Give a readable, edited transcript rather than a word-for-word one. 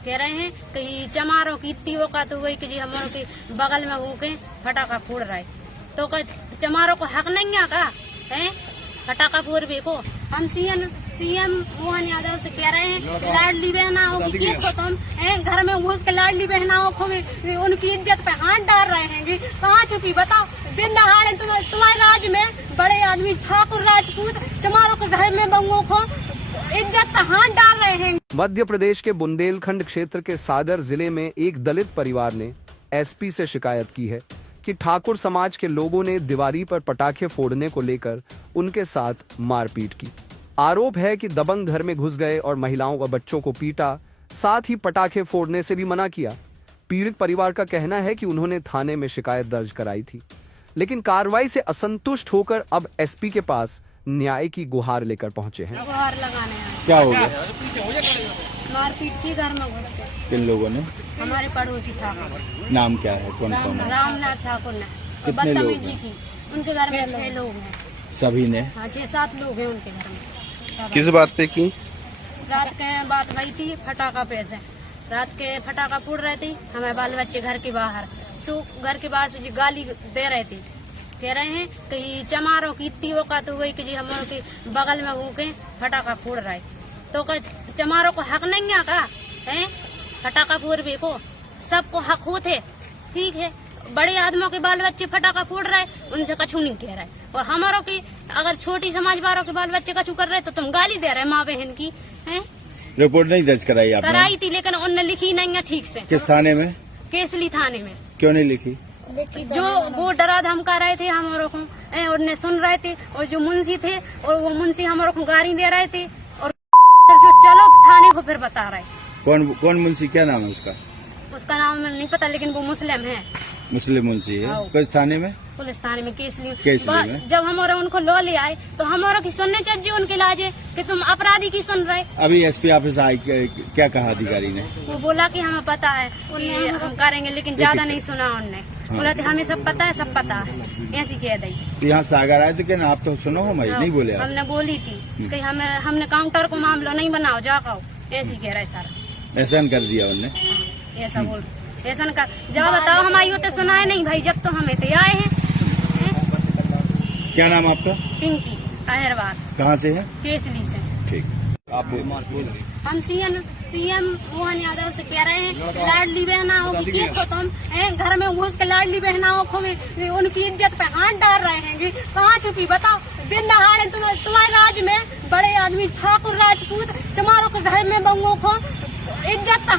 कह रहे हैं कि चमारों की इतनी औकात तो वही कि जी हमारों के बगल में होके फटाका फोड़ रहा है, तो चमारों को हक नहीं है का है फटाका फोड़ने को। हम सीएम मोहन यादव से कह रहे हैं लाडली बहनाओं की केस को तुम घर में घुस के लाडली बहनाओं को उनकी इज्जत पे हाथ डाल रहे हैं। कहाँ छुपी बताओ, दिन दहाड़े तुम्हारे राज्य में बड़े आदमी ठाकुर राजपूत चमारों के घर में बंगों को इज्जत पे हाथ डाल रहे हैं। मध्य प्रदेश के बुंदेलखंड क्षेत्र के सागर जिले में एक दलित परिवार ने एसपी से शिकायत की है कि ठाकुर समाज के लोगों ने दिवाली पर पटाखे फोड़ने को लेकर उनके साथ मारपीट की। आरोप है कि दबंग घर में घुस गए और महिलाओं व बच्चों को पीटा, साथ ही पटाखे फोड़ने से भी मना किया। पीड़ित परिवार का कहना है कि उन्होंने थाने में शिकायत दर्ज कराई थी, लेकिन कार्रवाई से असंतुष्ट होकर अब एसपी के पास न्याय की गुहार लेकर पहुंचे हैं। गुहार लगाने हैं। क्या हो गया? मारपीट की घर में घुस के। किन लोगों ने? हमारे पड़ोसी ठाकुर। नाम क्या है? कौन कौन है? रामनाथ ठाकुर ने कितने लोग बदतमीजी की। उनके घर में 6 लोग हैं। सभी ने? हाँ 6-7 लोग हैं उनके घर में। किस बात पे की? रात के बात भई थी फटाका पे से। रात के फटाका फोड़ रहे थे, हमें बाल बच्चे घर के बाहर घर के बाहर से गाली दे रहे थे। कह रहे हैं कि चमारों की इतनी औकात तो वही कि जी हमारे के बगल में होके फटाका फोड़ रहा है, तो चमारों को हक नहीं है का है फटाका फोड़ने को। सबको हक होते, ठीक है। बड़े आदमियों के बाल बच्चे फटाका फोड़ रहे, उनसे कछु नहीं कह रहे। और हमारों की अगर छोटी समाज वालों के बाल बच्चे कछु कर रहे तो तुम गाली दे रहे माँ बहन की है। रिपोर्ट नहीं दर्ज कराई आपने? कराई थी, लेकिन उनने लिखी नहीं है ठीक से। किस थाने में? केसली थाने में। क्यों नहीं लिखी? जो वो डरा धमका रहे थे हमारों को, उन्हें सुन रहे थे, और जो मुंशी थे और वो मुंशी हमारों को गाली दे रहे थे, और जो चलो थाने को फिर बता रहे। कौन मुंशी? क्या नाम है उसका? उसका नाम नहीं पता, लेकिन वो मुस्लिम है। मुस्लिम मुंशी है। किस थाने में? पुलिस थाने में केसली में? जब हमारे उनको लो ले आए तो हमारा की सुनने चाहिए उनके लाजे कि तुम अपराधी की सुन रहे। अभी एसपी ऑफिस आई, क्या कहा अधिकारी ने? वो बोला कि हमें पता है कि हम करेंगे, लेकिन ज्यादा नहीं सुना उनने। बोला कि हमें सब पता है, सब पता है, ऐसी कह दी। यहाँ सागर आए तो क्या आप तो सुनो हमारी नहीं बोले? हमने बोली थी कि हमने काउंटर को मामला नहीं बनाओ, जाओ, ऐसी कह रहे सर। ऐसा कर दिया उनने? ऐसा बोल ऐसा कर जब बताओ हमारी होते सुनाए नहीं भाई, जब तो हमें थे आए हैं। क्या नाम आपका? पिंकी अहरवाल। कहाँ से है? केसली से। ठीक। आप हम सीएम मोहन यादव से कह रहे हैं लाडली बहनाओं की केस को तुम घर में घुस के लाडली बहनाओं को उनकी इज्जत पे हाथ डाल रहे हैं। कहाँ छुपी बताओ, दिन दहाड़े तुम्हारे राज्य में बड़े आदमी ठाकुर राजपूत चमारों के घर में बंगों को इज्जत